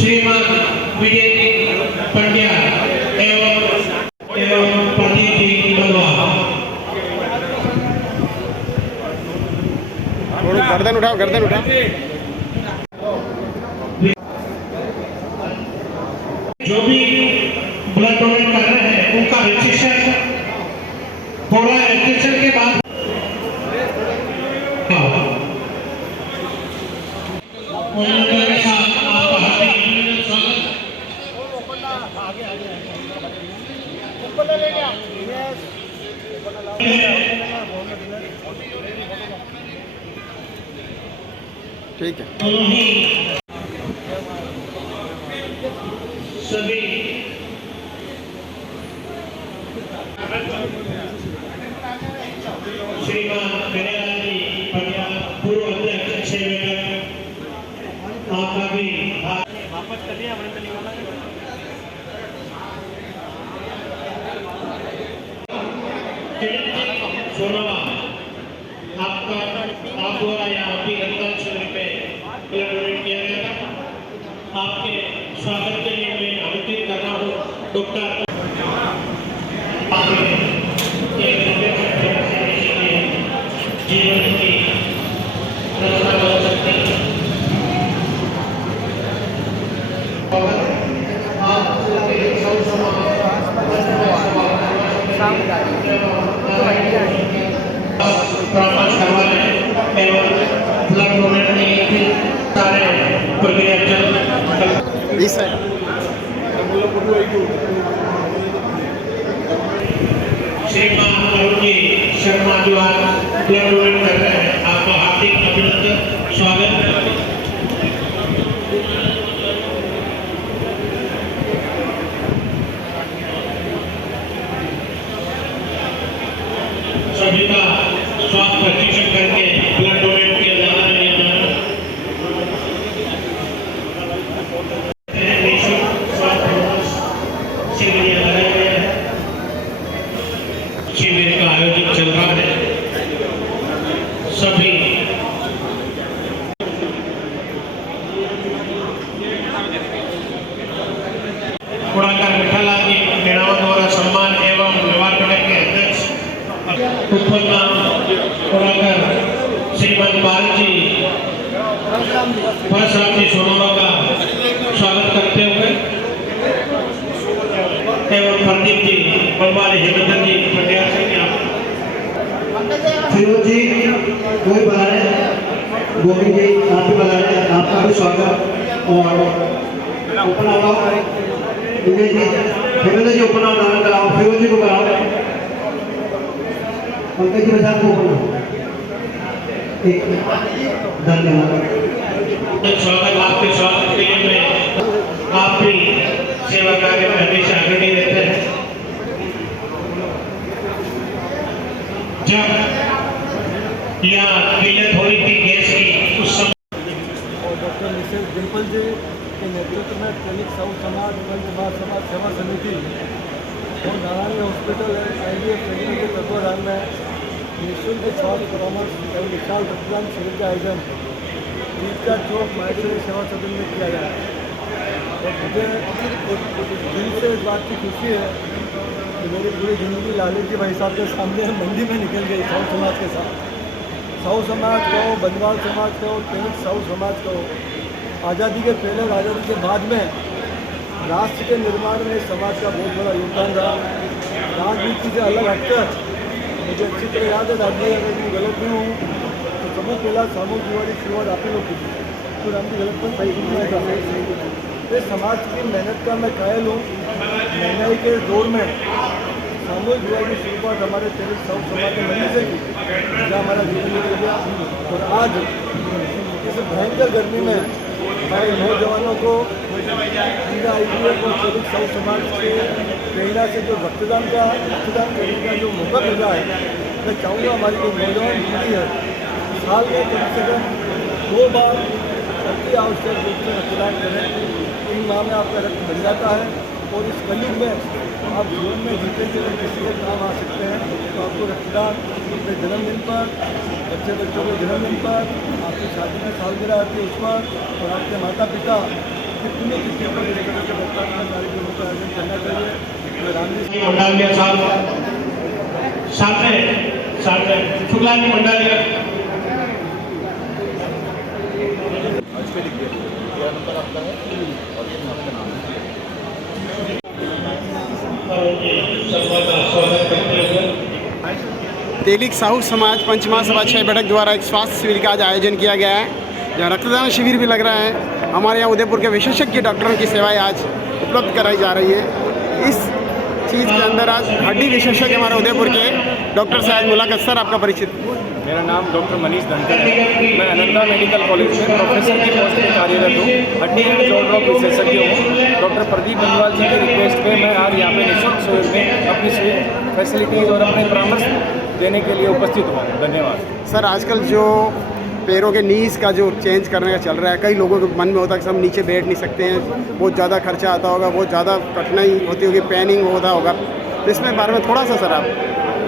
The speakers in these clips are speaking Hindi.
श्रीमान विजय पंड्या एवं प्रदीप जी बलवा। गर्दन उठाओ, गर्दन उठाओ। जो भी ब्लड डोनेट कर रहे हैं उनका रजिस्ट्रेशन पूरा रजिस्ट्रेशन के बाद ठीक है। सभी श्रीमान कन्हैया जी पंड्या पूर्व अध्यक्ष आपका भी वापस कर दिया। सोनवा आपका आप द्वारा यहाँ भी रक्तदान शिविर पे ब्लड डोनेट किया गया था। आपके स्वागत के लिए मैं आमंत्रित कर रहा हूँ डॉक्टर जीवन की रक्षा हो सकती है। ब्लड डोनेट नहीं थी सारे प्रक्रिया चल श्रीमान अरुण जी शर्मा जो आज ब्लड डोनेट कर रहे हैं आपको हार्दिक अभिनंदन स्वागत। सभी का स्वास्थ्य परीक्षण करके ब्लड डोनेट किया जा रहा है। शिविर का आयोजन चल रहा है। सभी कुड़ाकर मिठालाल जी मेड़ावा द्वारा सम्मान एवं व्यवहार कमेटी के अध्यक्ष उत्पन्न कुड़ाकर श्रीमंत पाल जी परशुराम जी सोनवा का स्वागत करते हुए एवं प्रदीप जी बलवारी हेमंत जी पंड्या से फिरोज जी कोई बना रहे, गोविंद जी आप भी बना रहे, आपका भी स्वागत। और ओपन आओ विजय जी हेमंत जी ओपन आओ कराओ, फिरोज जी को कराओ, पंकज जी प्रसाद को ओपन। धन्यवाद। स्वागत आपके स्वागत के लिए मैं आप भी सेवा कार्य में हमेशा अग्रणी रहते हैं। जब यहाँ किल्लत हो रही थी गैस की उस समय और डॉक्टर मिसेस डिम्पल जी के नेतृत्व में क्लिनिक साउथ समाज समाज सेवा समिति और नारायणी हॉस्पिटल IVF ट्रेनिंग के तत्वाधान में निःशुल्क स्वास्थ्य परामर्श एवं विशाल रक्तदान शिविर का आयोजन तीसरा चौक माहेश्वरी सेवा सदन में किया गया। और मुझे दिल से इस बात की खुशी है कि मेरी पूरी ज़िंदगी लालू जी भाई साहब के सामने मंडी में निकल गई। साहू समाज के साथ, साहू समाज कहो, बनवाल समाज कहो, तेलुग साहू समाज कहो, आज़ादी के पहले और आज़ादी के बाद में राष्ट्र के निर्माण में समाज का बहुत बड़ा योगदान रहा। राजनीति से अलग हटकर मुझे अच्छी तरह याद है, राजनीति अगर मैं गलत नहीं हूँ तो सबसे पहला सामूहिक दिवाली शुरुआत आप ही लोग की थी, तो राम जी गलत पर सही नहीं। समाज की मेहनत का मैं कायल हूँ। महंगाई के दौर में सामूहिक दिवाली की शुरुआत हमारे तेलुगु साउथ समाज के मंदिर से की, जहाँ हमारा जीवन निकल गया। और आज इस भयंकर गर्मी में हमारे नौजवानों को IVF और तेलुगु साउथ समाज के प्रेरणा से जो रक्तदान करने का जो मौका मिल रहा है, मैं चाहूँगा हमारी जो नौजवान पीढ़ी है साल में कम से कम 2 बार अति आवश्यक रूप से रक्तदान करें। इन सप्ताह में आपका रक्त बन जाता है और इस कलयुग में आप जीवन में जीते के लिए किसी के काम आ सकते हैं। तो आपको रक्तदान अपने जन्मदिन पर, बच्चों के जन्मदिन पर, आपकी शादी की सालगिरह आती है उस पर, और आपके माता पिता की पुण्यतिथि पर लेकर के रक्तदान कार्यक्रमों का आयोजन करना चाहिए। रामजी मंडालिया साहब सामने शुक्ला जी मंडालिया तेलिक साहू समाज पंचमा सभा 6 बैठक द्वारा एक स्वास्थ्य शिविर का आज आयोजन किया गया है, जहाँ रक्तदान शिविर भी लग रहा है। हमारे यहाँ उदयपुर के विशेषज्ञ डॉक्टरों की सेवाएं आज उपलब्ध कराई जा रही है। इस चीज़ के अंदर आज हड्डी विशेषज्ञ हमारे उदयपुर के डॉक्टर से आज मुलाकात। सर, आपका परिचित। मेरा नाम डॉक्टर मनीष धनखड़ है। मैं अनंता मेडिकल कॉलेज में प्रोफेसर की पोस्ट में कार्यरत हूँ। हड्डी एंड जॉइंट रोग विशेषज्ञ हूँ। डॉक्टर प्रदीप बंदवाल जी की रिक्वेस्ट पे मैं आज यहाँ पे निःशुल्क शिविर में अपनी फैसिलिटीज़ और अपने परामर्श देने के लिए उपस्थित हुआ हूँ। धन्यवाद। सर, आजकल जो पैरों के नीज का जो चेंज करने का चल रहा है, कई लोगों के मन में होता है कि हम नीचे बैठ नहीं सकते हैं, बहुत ज़्यादा खर्चा आता होगा, बहुत ज़्यादा कठिनाई होती होगी, पैनिंग होता होगा, तो इसमें बारे में थोड़ा सा सर आप।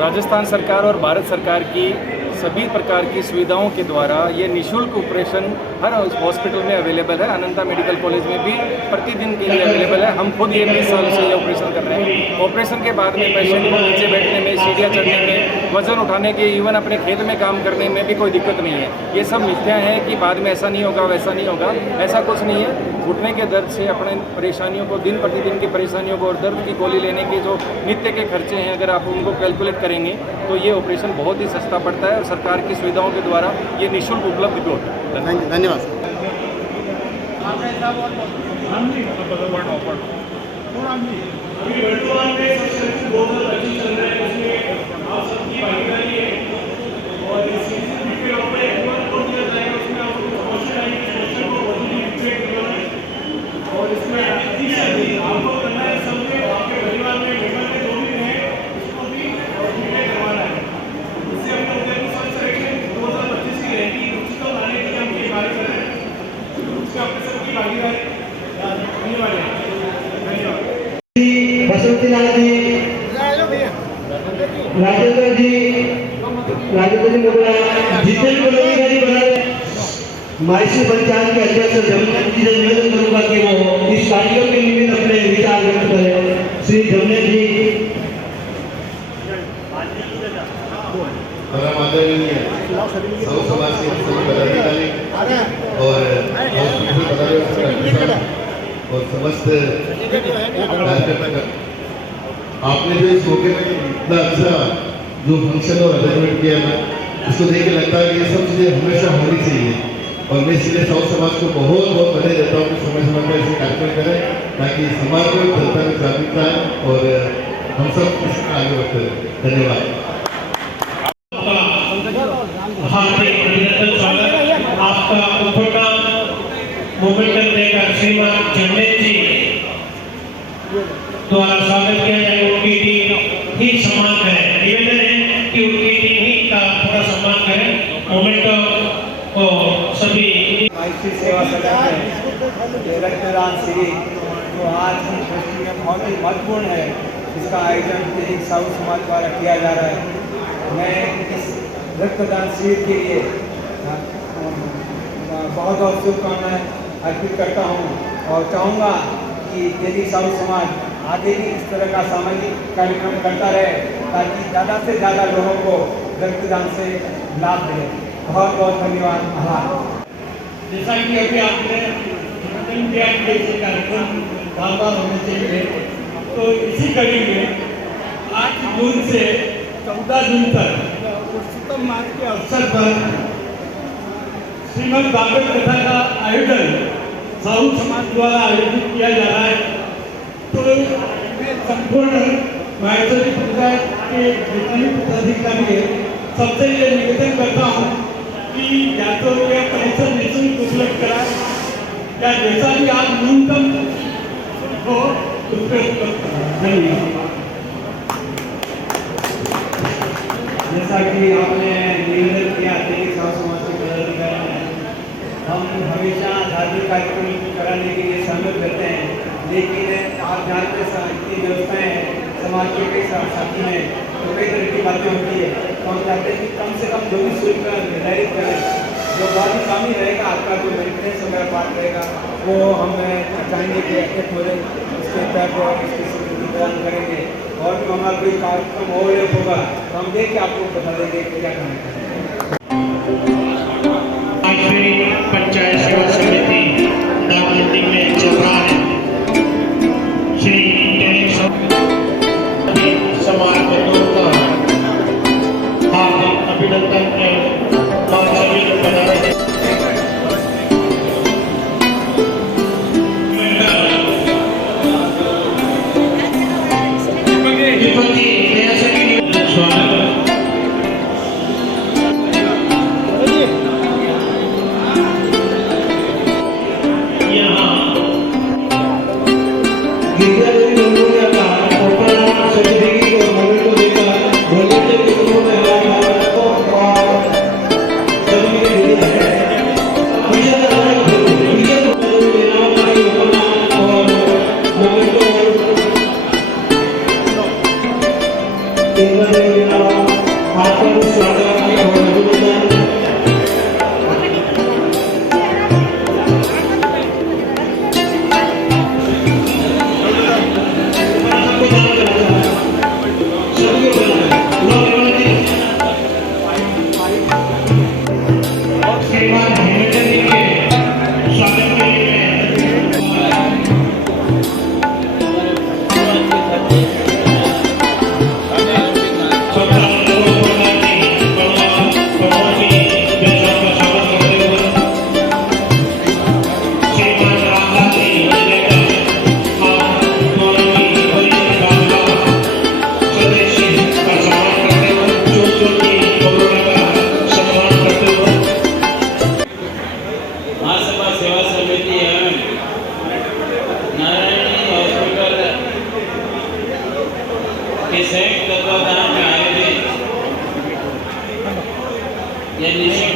राजस्थान सरकार और भारत सरकार की सभी प्रकार की सुविधाओं के द्वारा ये निःशुल्क ऑपरेशन हर हॉस्पिटल में अवेलेबल है। अनंता मेडिकल कॉलेज में भी प्रतिदिन के लिए अवेलेबल है। हम खुद 20 साल से ये ऑपरेशन कर रहे हैं। ऑपरेशन के बाद में पेशेंट को नीचे बैठने में, सीढ़ियाँ चढ़ने में, वजन उठाने के, इवन अपने खेत में काम करने में भी कोई दिक्कत नहीं है। ये सब मिथ्या है कि बाद में ऐसा नहीं होगा, वैसा नहीं होगा, ऐसा कुछ नहीं है। घुटने के दर्द से अपने परेशानियों को, दिन प्रतिदिन की परेशानियों को और दर्द की गोली लेने के जो नित्य के खर्चे हैं, अगर आप उनको कैलकुलेट करेंगे तो ये ऑपरेशन बहुत ही सस्ता पड़ता है और सरकार की सुविधाओं के द्वारा ये निःशुल्क उपलब्ध भी होता है। धन्यवाद सर। बसंती लाल जी, राजेंद्र जी मोगरा, जितेंद्र बलौनी जी बना मायसी पंचायत के अध्यक्ष जमुना जी से निवेदन करूंगा कि वो इस कार्यक्रम के निमित्त अपने विचार व्यक्त करें। श्री जमुना जी। सब समाज के सभी पदाधिकारी और समस्त आपने जो इस मौके में इतना अच्छा जो फंक्शन और अरेंजमेंट किया ना, इसको देख के लगता है कि ये सब चीज़ें हमेशा होनी चाहिए। और मैं इसलिए साउथ समाज को बहुत बहुत बधाई देता हूँ कि समय समय पर ऐसे कार्यक्रम करें ताकि समाज में जनता में जागरूकता है और हम सब इसमें आगे बढ़ते रहें। धन्यवाद। आपका उपक्रम मोमेंटम देकर श्रीमान झंडे जी द्वारा स्वागत किया जाए। उनकी टीम ही सम्मान करें। निवेदन है कि उनकी टीम ही का पूरा सम्मान करें। मोमेंटम को सभी माइसी सेवा सदन में रक्तदान शिविर जो आज की दृष्टि में बहुत ही महत्वपूर्ण है, इसका आयोजन तेलिक साहू समाज द्वारा किया जा रहा है। मैं इस रक्तदान शिविर के लिए बहुत बहुत शुभकामनाएं अर्पित करता हूं और चाहूँगा कि तेलिक साहू समाज आगे भी इस तरह का सामाजिक कार्यक्रम करता रहे ताकि ज़्यादा से ज़्यादा लोगों को रक्तदान से लाभ मिले। बहुत बहुत धन्यवाद। आभार। जैसा कि अभी आपने कार्यक्रम बार होने चाहिए, तो इसी कड़ी में 8 जून से 14 जून तक पुरुषोत्तम मास के अवसर पर श्रीमद् भागवत कथा का आयोजन साहू समाज द्वारा आयोजित किया जा रहा है। तो मैं संपूर्ण मायसोरी पंचायत के जितने पदाधिकारी है सबसे ये निवेदन करता हूँ कि या तो ये परिसर निःशुल्क उपलब्ध कराए या जैसा भी आप न्यूनतम हो उस पर उपलब्ध कराए। धन्यवाद। जैसा कि आपने निवेदन किया तेलिक साहू समाज के पदाधिकारी ने, हम हमेशा धार्मिक कार्यक्रम कराने के लिए सहमत रहते हैं। लेकिन आप जानते हैं इतनी व्यवस्थाएँ हैं, समाज के कई साथी हैं, तो कई तरह की बातें होती है, तो हम चाहते हैं कि कम से कम जो भी शुल्क निर्धारित करें, जो बहुत ही कम ही रहेगा, आपका जो मेंटेनेंस वगैरह पार्ट रहेगा वो हम चाहेंगे कि एक्ट हो रहे उसके तहत इसकी स्वीकृति प्रदान करेंगे। और जो हमारा कोई कार्यक्रम ओवरलेप होगा तो हम देख के आपको बता देंगे कि क्या करना है। पंचायत सेवा समिति दावती में चल रहा है। श्री दैनिक समाज बंधुओं का हार्दिक अभिनंदन है और सभी को बधाई।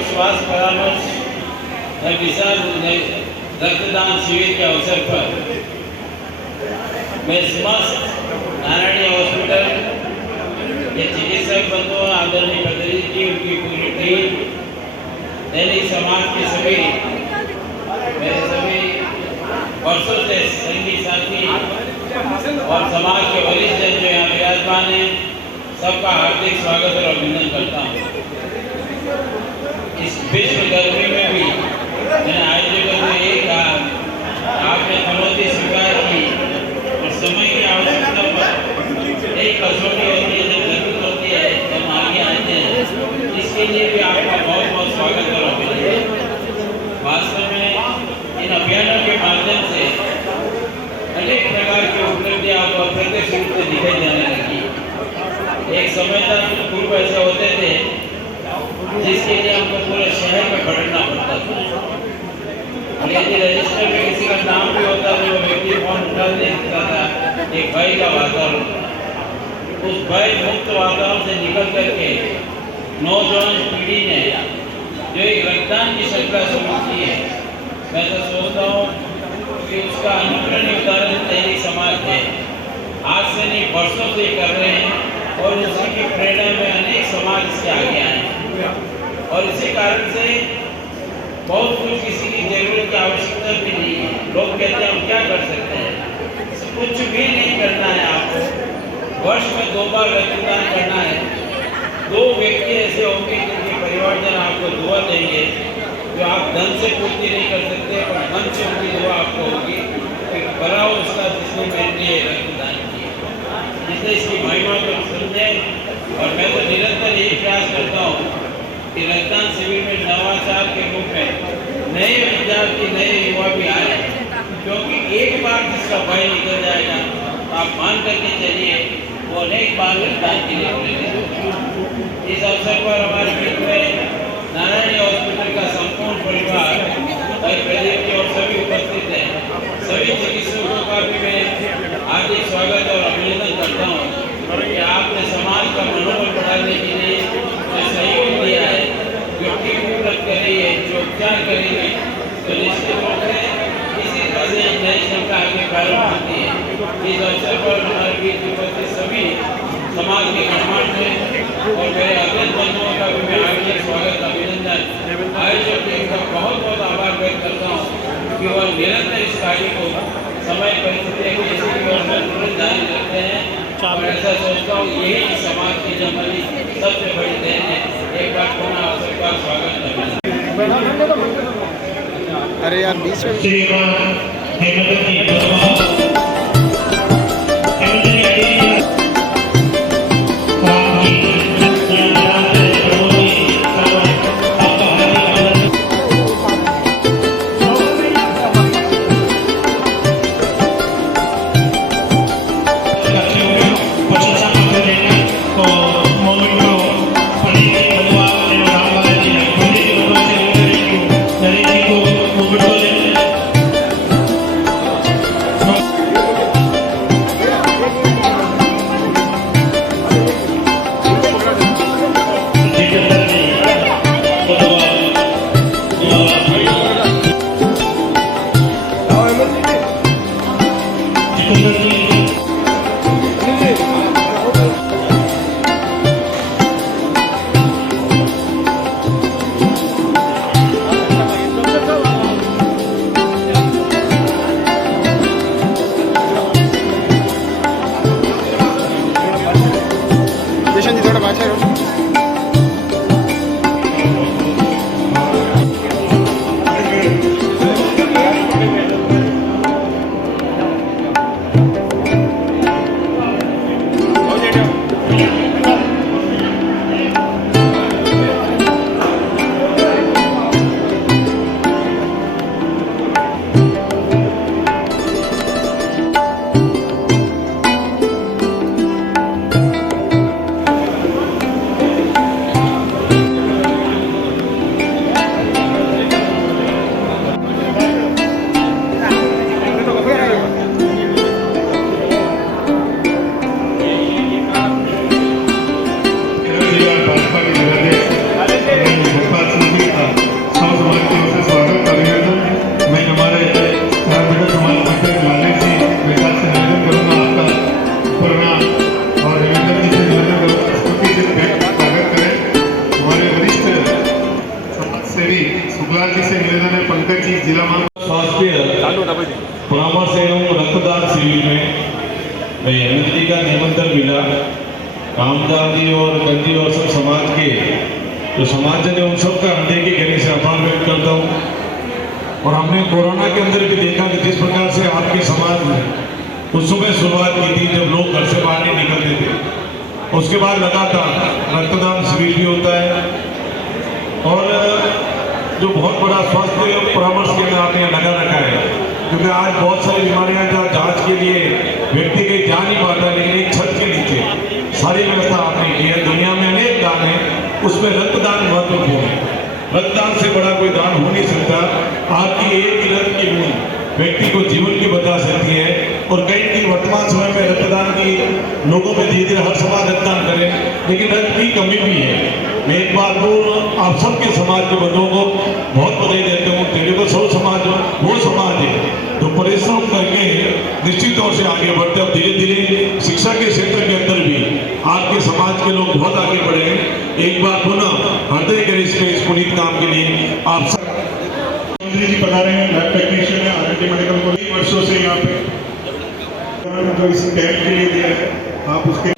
स्वास्थ्य परामर्श विशाल रक्तदान शिविर के अवसर पर मैं समस्त नारायणी हॉस्पिटल के चिकित्सक बंधुओं, आदरणीय प्रतिनिधि की उनकी पूरी टीम, दैनिक समाज के सभी मेरे सभी वर्षों से संगी साथी और समाज के वरिष्ठ जन जो यहाँ विराजमान हैं, सबका हार्दिक स्वागत और अभिनंदन करता हूँ। इस विश्व गर्मी में भी मैंने आयोजकों से यही कहा, आपने चुनौती स्वीकार की और समय की आवश्यकता पर एक कसौटी होती है, जब जरूरत होती है जब आगे आते हैं, इसके लिए भी आपका बहुत बहुत स्वागत और अभिनंदन। वास्तव में इन अभियानों के माध्यम से अनेक प्रकार की उपलब्धियां आपको अप्रत्यक्ष रूप से दिखाई जाने लगी। एक समय तक पूर्व ऐसे होते थे जिसके लिए हमको पूरे शहर में भटकना पड़ता था, और यदि रजिस्टर में किसी का नाम भी होता तो वो व्यक्ति फोन उठा नहीं सकता था। एक भय का वातावरण, उस भय मुक्त वातावरण से निकल करके नौजवान पीढ़ी ने जो एक रक्तदान की श्रृंखला शुरू की है, मैं तो सोचता हूँ कि उसका अनुकरणीय उदाहरण दैनिक समाज है। आज से नहीं, वर्षों से कर रहे हैं और उसी की प्रेरणा में अनेक समाज इसके आगे आए हैं। और इसी कारण से बहुत कुछ किसी की जरूरत की आवश्यकता भी नहीं है। लोग कहते हैं हम क्या कर सकते हैं, कुछ भी नहीं करना है। आपको वर्ष में 2 बार रक्तदान करना है। 2 व्यक्ति ऐसे होंगे जिनके परिवारजन आपको दुआ देंगे, जो आप धन से पूर्ति नहीं कर सकते, पर मन से उनकी दुआ आपको होगी कि कराओ उसका जिसने मेरे लिए रक्तदान किया, जिससे इसकी महिमा को समझें। और मैं तो निरंतर यही प्रयास करता हूँ कि रक्तदान शिविर में नवाचार के रूप में नए विद्यार्थी, नए युवा भी आए, क्योंकि एक बार जिसका भय निकल जाएगा तो आप मान करके चलिए वो अनेक बार रक्तदान के लिए बोलेंगे। इस अवसर पर हमारे बीच में नारायणी हॉस्पिटल का संपूर्ण परिवार और प्रदीप जी और सभी उपस्थित हैं। सभी चिकित्सकों का भी मैं हार्दिक स्वागत और अभिनंदन करता हूँ कि आपने समाज का मनोबल बढ़ाने के लिए जो सहयोग दिया है, जो टीम उपलब्ध कर रही है, जो उपचार करेंगे, तो निश्चित रूप से इसी तरह से नई श्रृंखला आगे प्रारंभ होती है। इस अवसर पर हमारे बीच उपस्थित सभी समाज के गणमान्य और मेरे अत्यंत बंधुओं का भी मैं हार्दिक स्वागत अभिनंदन आयोजक टीम का बहुत बहुत आभार व्यक्त करता हूँ कि वह निरंतर इस कार्य को समय परिस्थिति के किसी भी अवसर पर जारी रखते हैं और ऐसा सोचता हूँ यही समाज की जमनी सबसे बड़ी देन है। एक बार पुनः आप सबका स्वागत अभिनंदन। अरे यार बीच में श्रीमान हेमंत जी वर्मा परामर्श एवं रक्तदान शिविर में हेमंत जी का निमंत्रण मिला। कामदार जी और गंजी और सब समाज के जो समाज ने उन सब का हृदय के गहरे से आभार व्यक्त करता हूँ। और हमने कोरोना के अंदर भी देखा कि जिस प्रकार से आपके समाज में उस समय शुरुआत की थी जब लोग घर से बाहर नहीं निकलते थे, उसके बाद लगातार रक्तदान शिविर भी होता है और जो बहुत बड़ा स्वास्थ्य परामर्श केंद्र आपने यहाँ लगा रखा है, क्योंकि आज बहुत सारी बीमारियां जहाँ जांच के लिए व्यक्ति कहीं जा नहीं पाता, लेकिन एक छत के नीचे सारी व्यवस्था आपने की है। दुनिया में अनेक दान है, उसमें रक्तदान महत्वपूर्ण है। रक्तदान से बड़ा कोई दान हो नहीं सकता। आपकी एक ही रक्त की बूंद व्यक्ति को जीवन की बचा सकती है। और कई वर्तमान समय में रक्तदान की लोगों में धीरे धीरे हर समाज रक्तदान करे, लेकिन रक्त की कमी भी है। मैं एक बार को आप सबके समाज के बंधुओं को बहुत बधाई देता हूँ। तेलुगु सौ समाज वो समाज है तो परिश्रम करके निश्चित तौर से आगे बढ़ते। अब धीरे धीरे शिक्षा के क्षेत्र के अंदर भी आपके समाज के लोग बहुत आगे बढ़े हैं। एक बार पुनः हृदय के इस पुनीत काम के लिए आप सब मंत्री जी पधारे हैं। लैब टेक्नीशियन है आरएनटी मेडिकल कॉलेज, वर्षों से यहाँ पे मतलब इस कैंप के लिए दिया है। आप उसके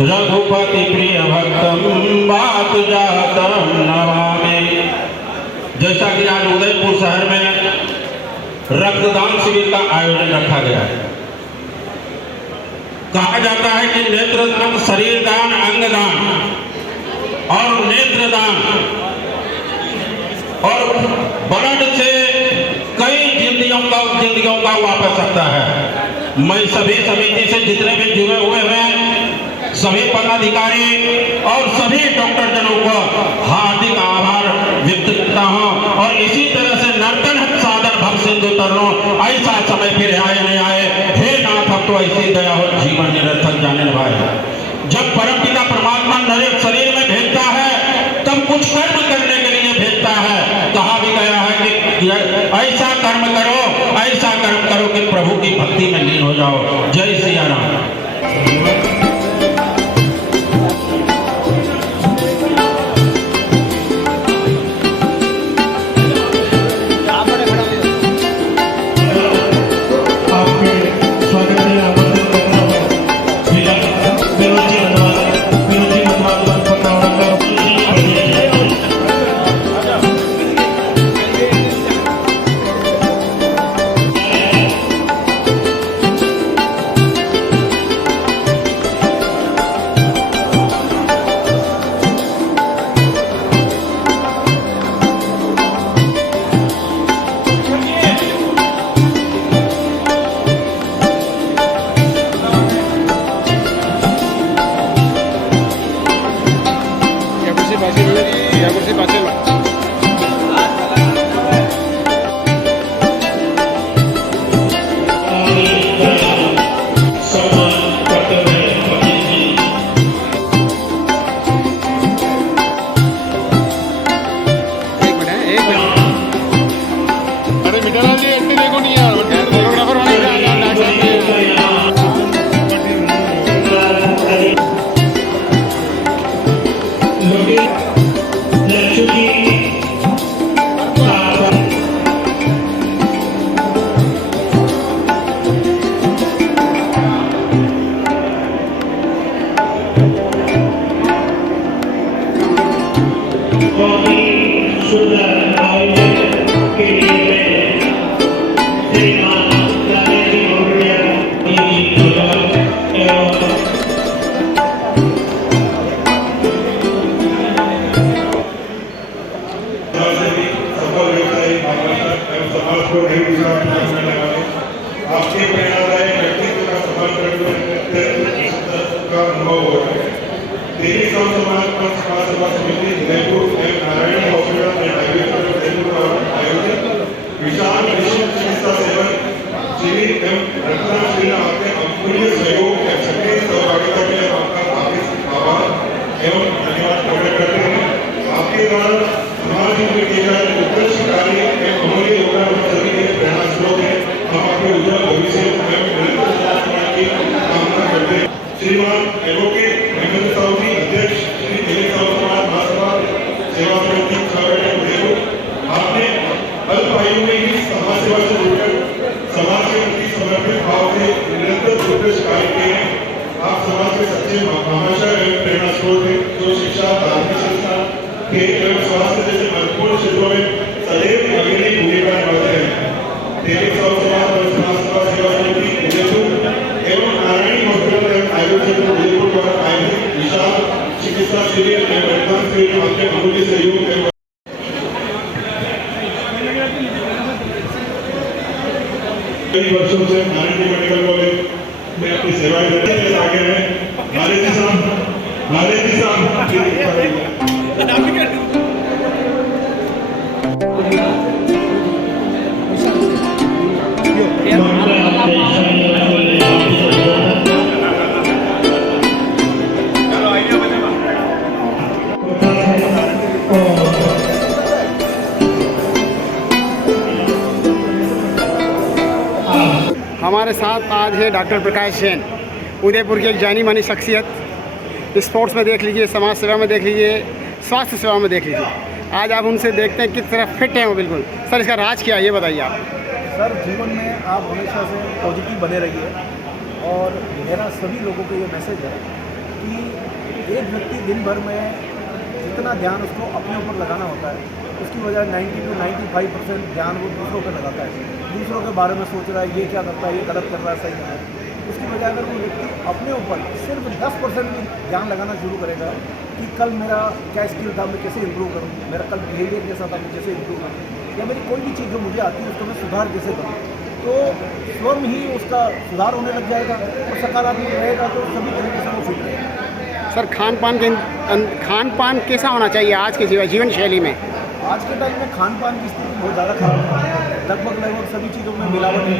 रघुपति प्रिय भक्तम बात जातम नमामि। जैसा कि आज उदयपुर शहर में रक्तदान शिविर का आयोजन रखा गया है, कहा जाता है कि नेत्रदान, शरीर दान, अंगदान और नेत्रदान और ब्लड से कई जिंदगियों का वापस सकता है। मैं सभी समिति से जितने भी जुड़े हुए हैं, सभी पदाधिकारी और सभी डॉक्टर जनों को हार्दिक आभार व्यक्त करता हूं और इसी तरह से नर्तन साधन भव सिंधु तरनो, ऐसा समय फिर आए नहीं आए, हे नाथ अब तो ऐसी दया हो जीवन निरर्थक जाने भाई। जब परम पिता परमात्मा नर शरीर में भेजता है तब कुछ कर्म करने के लिए भेजता है। कहा भी गया है कि ऐसा कर्म करो कि प्रभु की भक्ति में लीन हो जाओ। जय सिया राम। आपके प्रेरणादायक व्यक्तित्व का का अनुभव हो रहा है। तेरी समाज पर सभा समिति जयपुर एवं नारायणी हॉस्पिटल एंड आयुर्वेद जयपुर द्वारा आयोजित विशाल निःशुल्क चिकित्सा सेवन शिविर एवं रक्तदान शिविर में आपके अमूल्य सहयोग एवं सक्रिय सहभागिता के लिए आपका काफी आभार एवं धन्यवाद प्रकट करते हैं। आपके द्वारा समाज में किए जा रहे उत्कृष्ट कार्य एवं अमूल्य योगदान सभी के प्रेरणा स्रोत है। हम आपके उज्जवल भविष्य की कामना करते हैं। श्रीमान एडवोकेट हेमंत साहू जी, अध्यक्ष श्री तेलिक साहू समाज महासभा सेवा समिति उदयपुर, आपने अल्प आयु में ही समाज सेवा से जुड़कर समाज के प्रति समर्पित भाव से निरंतर उत्कृष्ट कार्य किए हैं। आप समाज के सच्चे भामाशाह एवं प्रेरणा स्रोत हैं, जो शिक्षा, धार्मिक संस्था, खेल एवं स्वास्थ्य जैसे महत्वपूर्ण क्षेत्रों में सदैव अग्रणी भूमिका निभाते हैं। तेलिक साहू समाज महासभा सेवा समिति उदयपुर एवं नारायणी हॉस्पिटल एवं आयुर्वेद उदयपुर द्वारा आयोजित विशाल चिकित्सा शिविर एवं रक्तदान शिविर में आपके अमूल्य सहयोग एवं कई वर्षों से नारायणी मेडिकल कॉलेज में अपनी सेवाएं देते हुए आगे हैं। भारती साहब हमारे साथ आज है डॉक्टर प्रकाश जैन, उदयपुर की एक जानी मानी शख्सियत। स्पोर्ट्स में देख लीजिए, समाज सेवा में देख लीजिए, स्वास्थ्य सेवा में देख लीजिए। आज आप उनसे देखते हैं किस तरह फिट हैं वो बिल्कुल। सर, इसका राज क्या है ये बताइए आप। सर, जीवन में आप हमेशा से पॉजिटिव बने रहिए और मेरा सभी लोगों को ये मैसेज है कि एक व्यक्ति दिन भर में जितना ध्यान उसको अपने ऊपर लगाना होता है, उसकी वजह 90 to 95% ध्यान वो दूसरों पर लगाता है। दूसरों के बारे में सोच रहा है, ये क्या करता है, ये गलत कर रहा है, सही नहीं है। उसकी की बजाय अगर वो व्यक्ति अपने ऊपर सिर्फ 10% भी ध्यान लगाना शुरू करेगा कि कल मेरा क्या स्किल था, मैं कैसे इंप्रूव करूँ, मेरा कल बिहेवियर कैसा था, मैं कैसे इंप्रूव करूँ, या मेरी कोई भी चीज़ जो मुझे आती है उसको मैं सुधार कैसे करूँ, तो स्वयं ही उसका सुधार होने लग जाएगा और सकारात्मक रहेगा तो सभी तरीके से वो फिट रहेगा। सर खान पान कैसा होना चाहिए आज के जीवन शैली में? आज के टाइम में खान पान की स्थिति बहुत ज़्यादा खराब है, लगभग सभी चीज़ों में मिलावट है।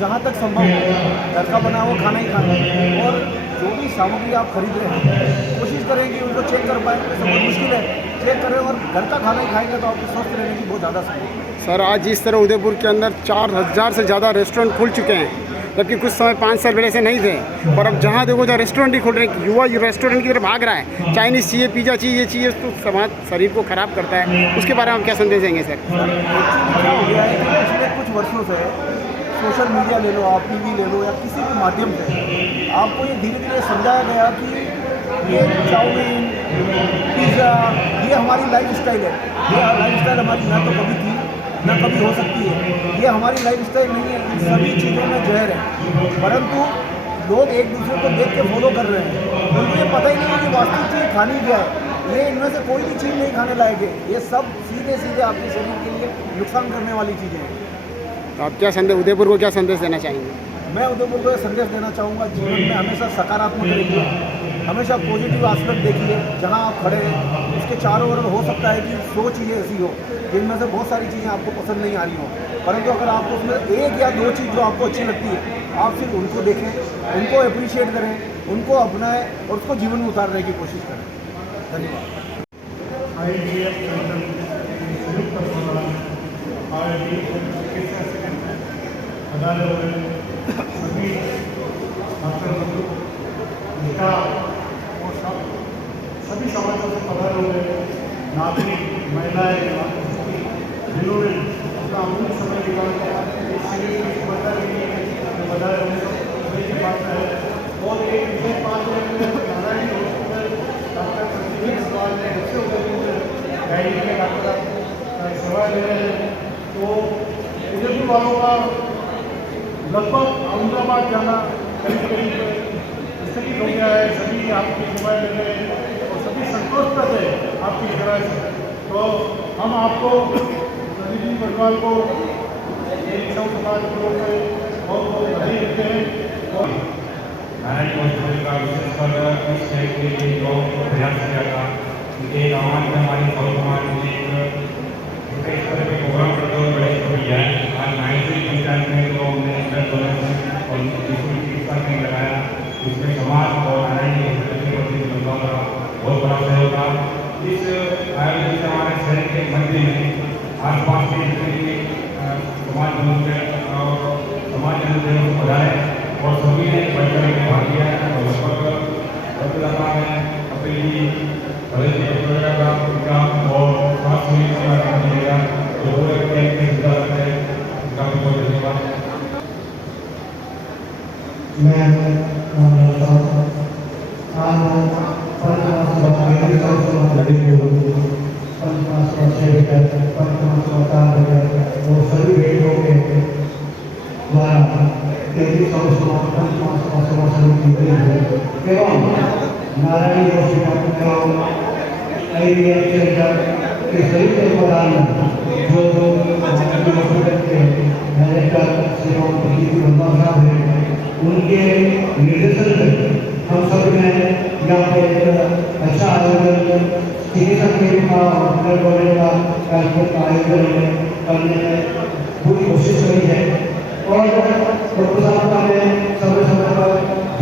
जहाँ तक संभव है घर का बना हुआ खाना ही खाना है, और जो भी सामग्री आप खरीद रहे हैं कोशिश करें कि उनको चेक कर पाएँ, तो बहुत मुश्किल है, चेक करें और घर का खाना ही खाएंगे तो आपको स्वस्थ रहने की बहुत ज़्यादा संभव है। सर आज जिस तरह उदयपुर के अंदर 4000 से ज़्यादा रेस्टोरेंट खुल चुके हैं, जबकि कुछ समय 5 साल पहले से नहीं थे, और अब जहाँ देखो जहाँ रेस्टोरेंट ही खुल रहे हैं, युवा रेस्टोरेंट की तरफ भाग रहा है, चाइनीज़ चाहिए, पिज़्ज़ा चाहिए, ये चाहिए, तो समाज शरीर को ख़राब करता है। उसके बारे में हम क्या संदेश देंगे सर? क्या हो गया है कि पिछले कुछ वर्षों से सोशल मीडिया ले लो, आप टीवी ले लो, या किसी भी माध्यम से आपको ये धीरे धीरे समझाया गया कि ये चाउमीन, पिज़्ज़ा, ये हमारी लाइफ स्टाइल है। ये लाइफ स्टाइल हमारी ना तो कभी थी ना कभी हो सकती है, ये हमारी लाइफ स्टाइल नहीं है। इन सभी चीज़ों में जहर है, परंतु लोग एक दूसरे को देख के फॉलो कर रहे हैं, उनको ये पता ही नहीं है कि वास्तविक चीज़ खानी क्या है। ये इनमें से कोई भी चीज़ नहीं खाने लायक है, ये सब सीधे सीधे आपके शरीर के लिए नुकसान करने वाली चीज़ें हैं। तो आप क्या संदेश, उदयपुर को क्या संदेश देना चाहेंगे? मैं उदयपुर को संदेश देना चाहूँगा, जीवन में हमेशा सकारात्मक रहिए, हमेशा पॉजिटिव आस्पेक्ट देखिए। जहाँ आप खड़े हैं उसके चारों ओर हो सकता है कि सोच ही ऐसी हो जिनमें से बहुत सारी चीज़ें आपको पसंद नहीं आ रही हो, परंतु अगर आपको उसमें एक या दो चीज़ जो आपको अच्छी लगती है, आप सिर्फ उनको देखें, उनको अप्रिशिएट करें, उनको अपनाएं और उसको जीवन में उतारने की कोशिश करें। धन्यवाद। सभी समाजों से पधारे हुए नागरिक, महिलाएं, जिन्होंने अपना अमूल्य समय निकाल बताए की बात है। और एक विशेष बात है, नारायणी हॉस्पिटल डॉक्टर सवाल ने अच्छे गाइड में डॉक्टर सेवा ले रहे हैं, तो उदयपुर वालों का लगभग अहमदाबाद जाना करीब करीब स्थगित हो गया है। सभी आपकी सेवाएं ले रहे हैं और सभी संतोषप्रद है आपकी सेवा से। तो हम आपको सभी परिवार को सब समाज को बहुत बहुत बधाई देते हैं। और नारायणी हॉस्पिटल का विशेषकर इस शहर के लिए जो प्रयास किया था, उनके आह्वान में हमारी सौ समाज ने एक इस तरह के प्रोग्राम करते हुए बड़े शुक्रिया है। आज 90 पंचायत में जो हमने और चिकित्सा केंद्र लगाया, इसमें समाज और नारायणी हॉस्पिटल के प्रति जनता का बहुत बड़ा सहयोग था। इस आयोजन से हमारे शहर के मध्य में आसपास के जितने समाज और समाज जनता पधारे और सभी ने बढ़कर के भाग लिया है। और लगभग रक्तदाता है अपनी का और स्वास्थ्य मिलेगा तो पूरे कैंप में हिस्सा लेते हैं। उनका बहुत धन्यवाद। नारायणी हॉस्पिटल IVF सेंटर के सभी प्रधान जो हॉस्पिटल के डायरेक्टर श्री बंदा साहब हैं, उनके निर्देशन में हम सब ने यहाँ पे एक अच्छा आयोजन चिकित्सा केंद्र का कार्यक्रम का आयोजन करने में पूरी कोशिश करी है। और प्रशासन में समय समय पर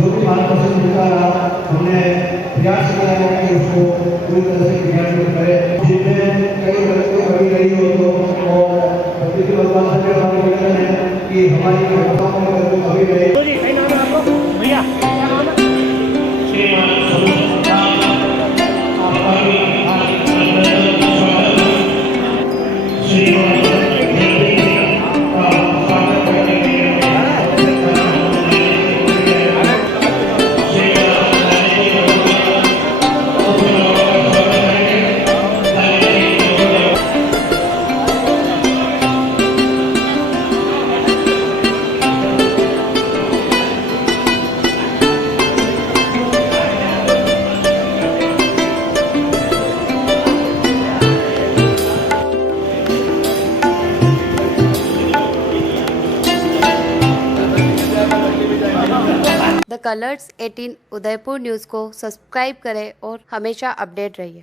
जो भी मार्गदर्शन मिलता रहा, हमने प्रयास किया है कि उसको पूरी तरह से क्रियान्वित करें। जिनमें कई गलतियाँ कभी रही हो तो और कि हमारी व्यवस्थाओं में कभी रही भैया कलर्स 18 उदयपुर न्यूज़ को सब्सक्राइब करें और हमेशा अपडेट रहिए।